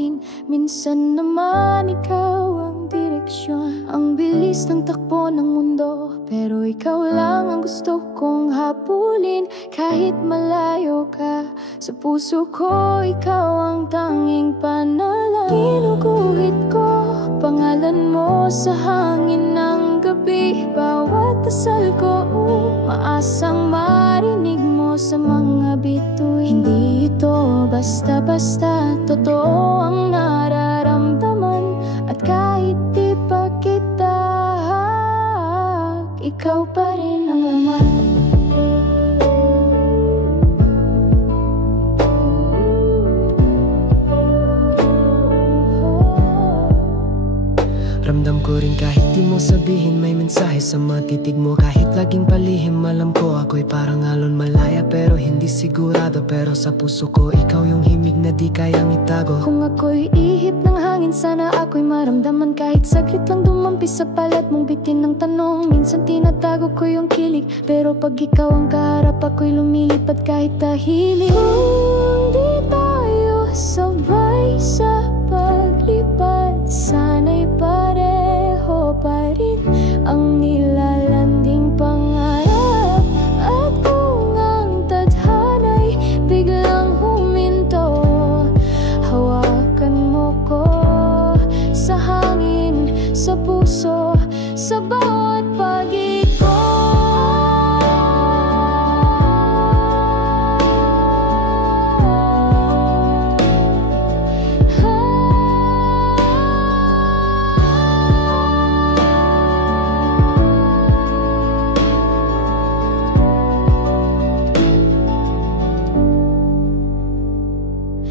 abutin. Minsan naman ikaw ang direksyon, ang bilis ng takbo ng mundo. Pero ikaw lang ang gusto kong habulin. Kahit malayo ka, sa puso ko ikaw ang tanging panalangin. Ginuguhit ko pangalan mo sa hangin ng gabi. Bawat dasal ko, maasang marinig mo sa mga bituin. Hindi ito basta-basta, totoo ang nararamdaman. At kahit di pa kita, ikaw pa rin ang laman. Ramdam ko rin kahit di mo sabihin, may mensahe sa matitig mo. Kahit laging palihim, alam ko ako'y parang alon malaya, pero hindi sigurado. Pero sa puso ko, ikaw yung himig na di kayang itago. Kung ako'y ihip ng hangin, sana ako'y maramdaman. Kahit saglit lang dumampi sa palat mong bitin ng tanong. Minsan tinatago ko yung kilig, pero pag ikaw ang kaharap, ako'y lumilipad kahit tahimik. Kung di tayo sabay sa paglipad, sana'y pareho pa rin ang nilalanding pangarap. At kung ang tadhana'y biglang huminto, hawakan mo ko sa hangin, sa puso, sa bawat pag-ikot.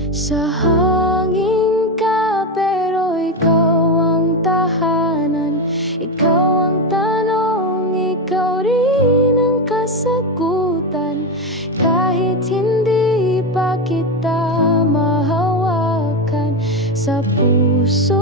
Sa hangin ka, pero ikaw ang tahanan. Ikaw ang tanong, ikaw rin ang kasagutan. Kahit hindi pa kita mahawakan, sa puso